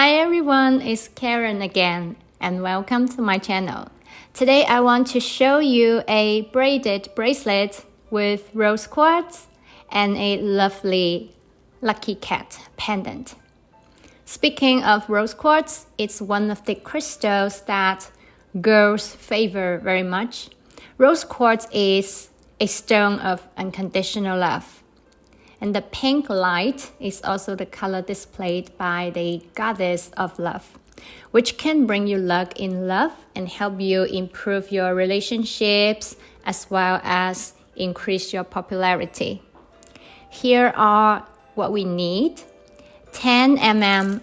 Hi everyone, it's Karen again and welcome to my channel. Today I want to show you a braided bracelet with rose quartz and a lovely lucky cat pendant. Speaking of rose quartz, it's one of the crystals that girls favor very much. Rose quartz is a stone of unconditional love. And the pink light is also the color displayed by the goddess of love, which can bring you luck in love and help you improve your relationships as well as increase your popularity. Here are what we need: 10 mm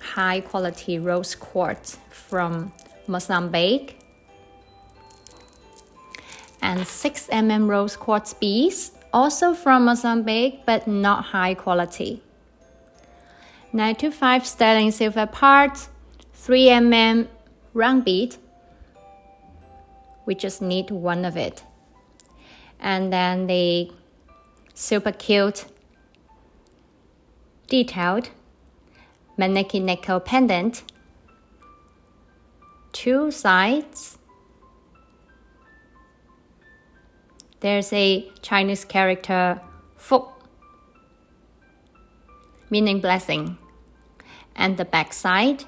high quality rose quartz from Mozambique, and 6 mm rose quartz beads, also from Mozambique, but not high quality. 9 to 5 sterling silver part, 3 mm round bead. We just need one of it. And then the super cute detailed Maneki Neko pendant, 2 sides. There's a Chinese character, Fuk, meaning blessing. And the back side,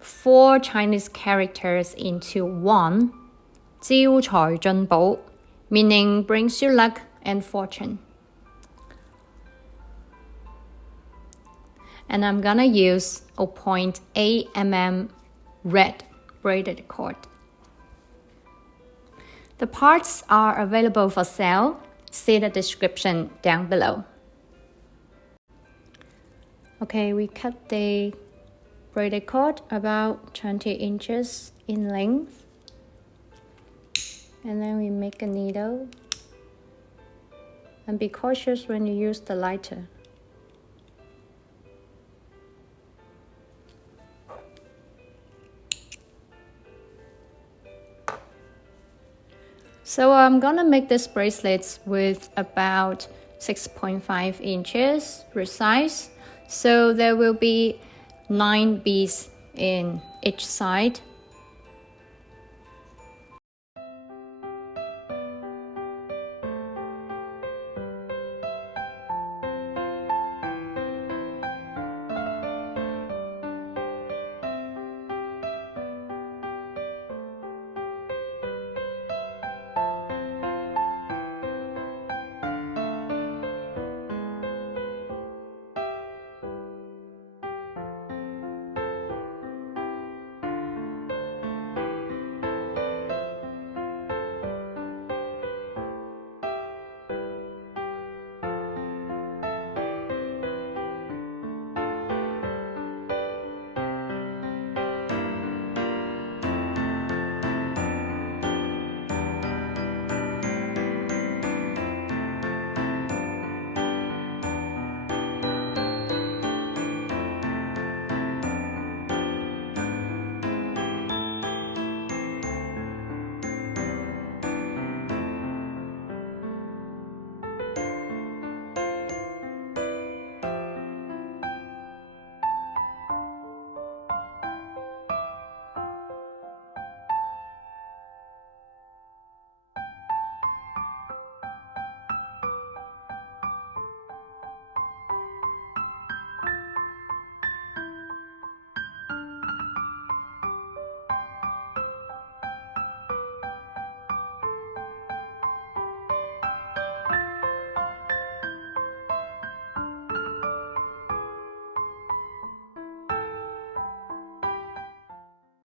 4 Chinese characters into one, 招財進寶, meaning brings you luck and fortune. And I'm gonna use 0.8 mm red braided cord. The parts are available for sale. See the description down below. Okay, we cut the braided cord about 20 inches in length. And then we make a needle. And be cautious when you use the lighter. So I'm gonna make this bracelet with about 6.5 inches precise. So there will be 9 beads in each side.